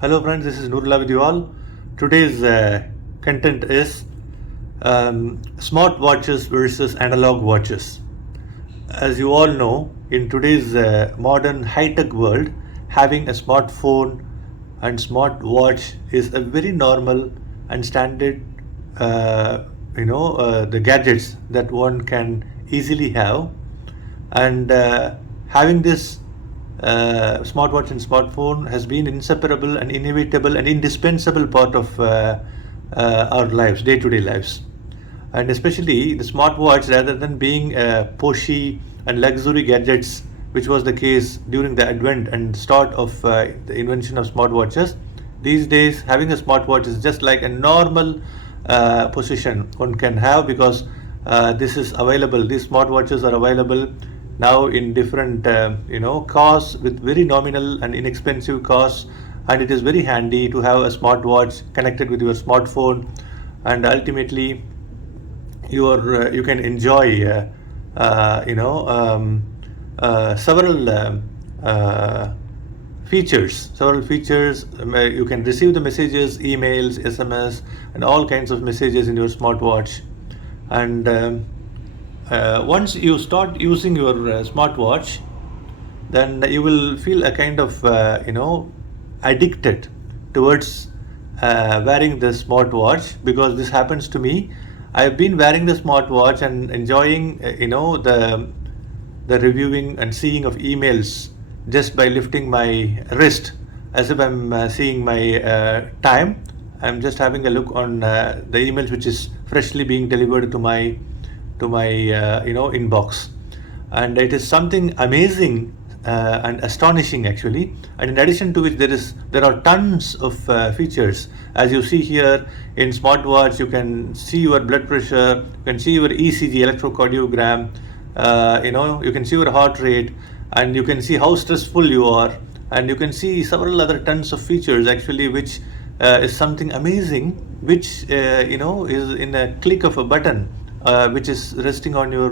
Hello friends, this is Nurullah with you all. Today's content is smartwatches versus analog watches. As you all know, in today's modern high-tech world, having a smartphone and smartwatch is a very normal and standard, the gadgets that one can easily have. And having this smartwatch and smartphone has been inseparable and inevitable and indispensable part of our lives, day-to-day lives. And especially the smartwatch, rather than being poshy and luxury gadgets, which was the case during the advent and start of the invention of smartwatches, these days having a smartwatch is just like a normal position one can have, because this is available. These smartwatches are available now in different costs, with very nominal and inexpensive costs, and it is very handy to have a smartwatch connected with your smartphone, and ultimately you can enjoy several features. You can receive the messages, emails, SMS, and all kinds of messages in your smartwatch. And once you start using your smartwatch, then you will feel a kind of addicted towards wearing the smartwatch, because this happens to me. I've been wearing the smartwatch and enjoying the reviewing and seeing of emails just by lifting my wrist, as if I'm seeing my time. I'm just having a look on the emails which is freshly being delivered to my inbox, and it is something amazing and astonishing actually. And in addition to which, there are tons of features. As you see here in smartwatch, you can see your blood pressure, you can see your ECG, electrocardiogram, you can see your heart rate, and you can see how stressful you are, and you can see several other tons of features actually, which is something amazing, which is in a click of a button, which is resting on your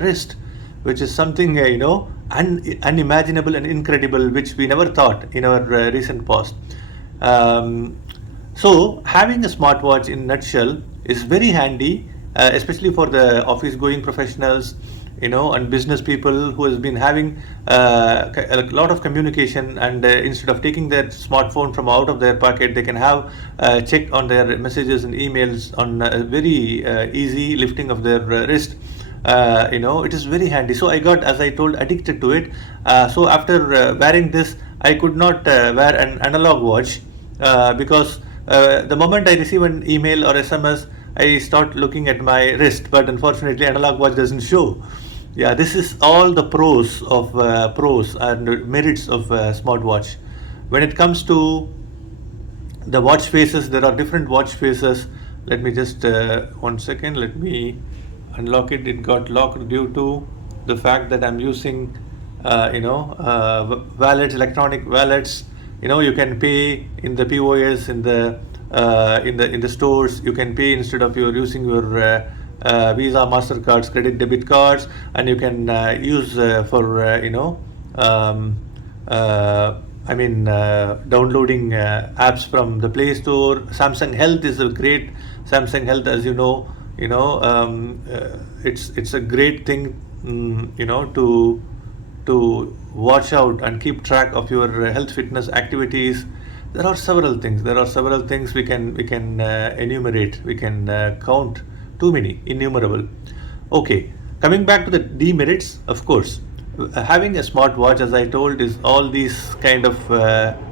wrist, which is something unimaginable and incredible, which we never thought in our recent past. So having a smartwatch in nutshell is very handy, especially for the office going professionals, and business people who has been having a lot of communication, and instead of taking their smartphone from out of their pocket, they can have check on their messages and emails on a very easy lifting of their wrist. It is very handy. So I got, as I told, addicted to it. So after wearing this, I could not wear an analog watch, because the moment I receive an email or SMS, I start looking at my wrist, but unfortunately analog watch doesn't show. Yeah, this is all the pros and merits of smartwatch. When it comes to the watch faces, there are different watch faces. Let me just 1 second, let me unlock it. It got locked due to the fact that I'm using wallets, electronic wallets. You can pay in the POS, in the stores. You can pay instead of using your Visa, Mastercards, credit, debit cards, and you can use for downloading apps from the Play Store. Samsung Health is a great. Samsung Health, as you know, it's a great thing, to watch out and keep track of your health, fitness activities. There are several things we can enumerate. We can count too many, innumerable. Okay, coming back to the demerits, of course, having a smartwatch, as I told, is all these kind of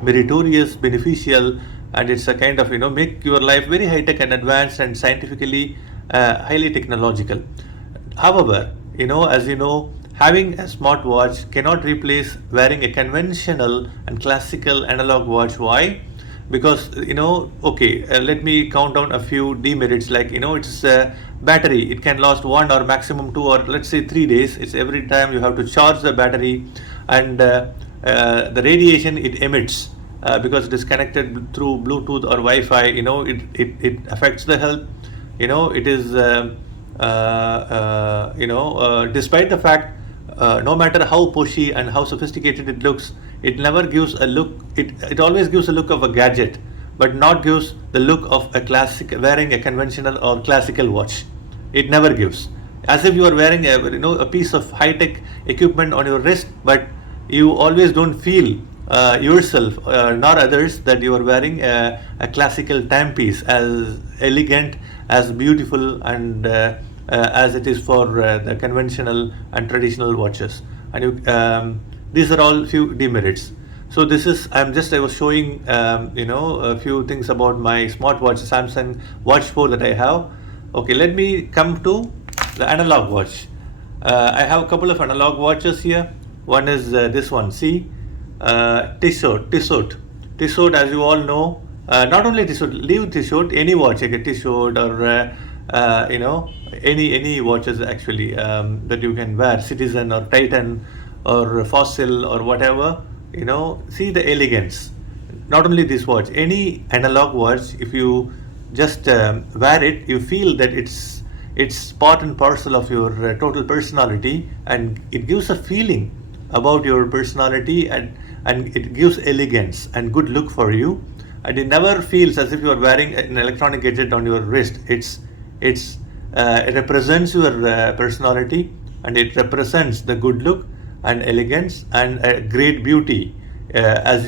meritorious, beneficial, and it's a kind of make your life very high tech and advanced and scientifically highly technological. However, as you know, having a smartwatch cannot replace wearing a conventional and classical analog watch. Why? Because let me count down a few demerits. Like it's a battery. It can last 1 or maximum 2 or let's say 3 days. It's every time you have to charge the battery, and the radiation it emits, because it is connected through Bluetooth or Wi-Fi. It affects the health. It is despite the fact, no matter how pushy and how sophisticated it looks, It never gives a look. It always gives a look of a gadget, but not gives the look of a classic wearing a conventional or classical watch. It never gives, as if you are wearing a piece of high tech equipment on your wrist, but you always don't feel yourself nor others that you are wearing a classical timepiece, as elegant, as beautiful, and as it is for the conventional and traditional watches. And these are all few demerits. So this is I was showing a few things about my smartwatch, Samsung Watch 4 that I have. Okay, let me come to the analog watch. I have a couple of analog watches here. One is this one. See, Tissot. Tissot, as you all know, not only Tissot, leave Tissot, any watch, like a Tissot or any watches actually that you can wear, Citizen or Titan or Fossil or whatever. See the elegance. Not only this watch, any analog watch, if you just wear it, you feel that it's part and parcel of your total personality, and it gives a feeling about your personality, and it gives elegance and good look for you, and it never feels as if you are wearing an electronic gadget on your wrist. It represents your personality, and it represents the good look and elegance and great beauty. As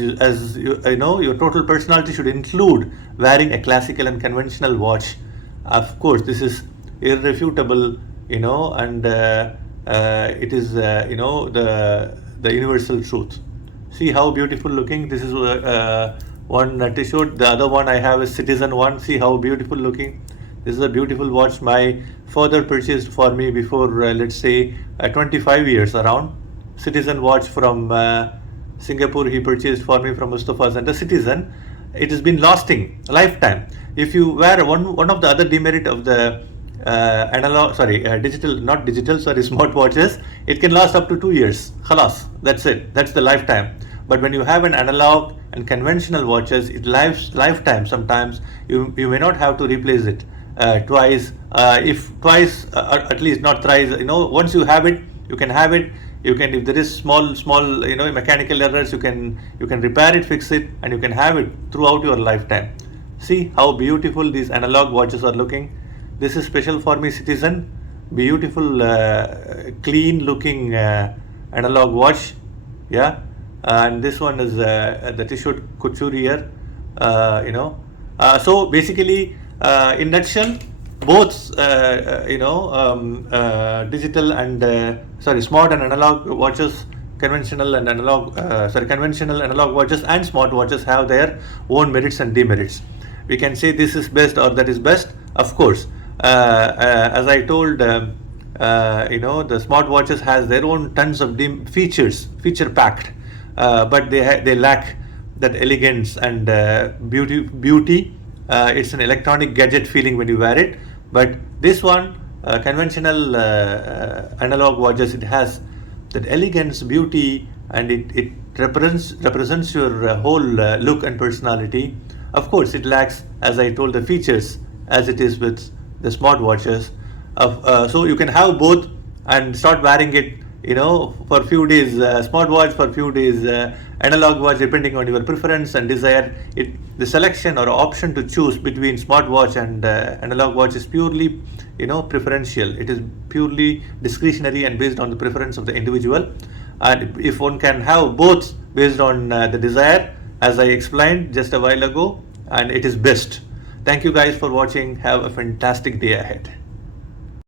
you know, your total personality should include wearing a classical and conventional watch. Of course, this is irrefutable, and it is the universal truth. See how beautiful looking. This is one T-shirt. The other one I have is Citizen one. See how beautiful looking. This is a beautiful watch my father purchased for me before let's say 25 years around. Citizen watch from Singapore he purchased for me from Mustafa's, and the Citizen, it has been lasting a lifetime. If you wear one of the other demerit of the smartwatches, it can last up to 2 years. Khalas, that's it. That's the lifetime. But when you have an analog and conventional watches, it lifetime. Sometimes you may not have to replace it twice, if twice, at least not thrice. Once you have it, you can have it. You can, if there is small mechanical errors, you can repair it, fix it, and you can have it throughout your lifetime. See how beautiful these analog watches are looking. This is special for me, Citizen. Beautiful, clean looking analog watch. Yeah, and this one is the Tissot Couturier. So basically, in nutshell, both digital and smart and analog watches, conventional analog watches and smart watches have their own merits and demerits. We can say this is best or that is best. Of course, as I told, the smartwatches has their own tons of feature packed, but they lack that elegance and beauty. It's an electronic gadget feeling when you wear it, but this one, conventional analog watches, it has that elegance, beauty, and it represents your whole look and personality. Of course, it lacks, as I told, the features as it is with the smartwatches. So you can have both and start wearing it, for a few days smartwatch, for a few days analog watch, depending on your preference and desire. The selection or option to choose between smartwatch and analog watch is purely, preferential. It is purely discretionary and based on the preference of the individual. And if one can have both based on the desire, as I explained just a while ago, and it is best. Thank you guys for watching. Have a fantastic day ahead.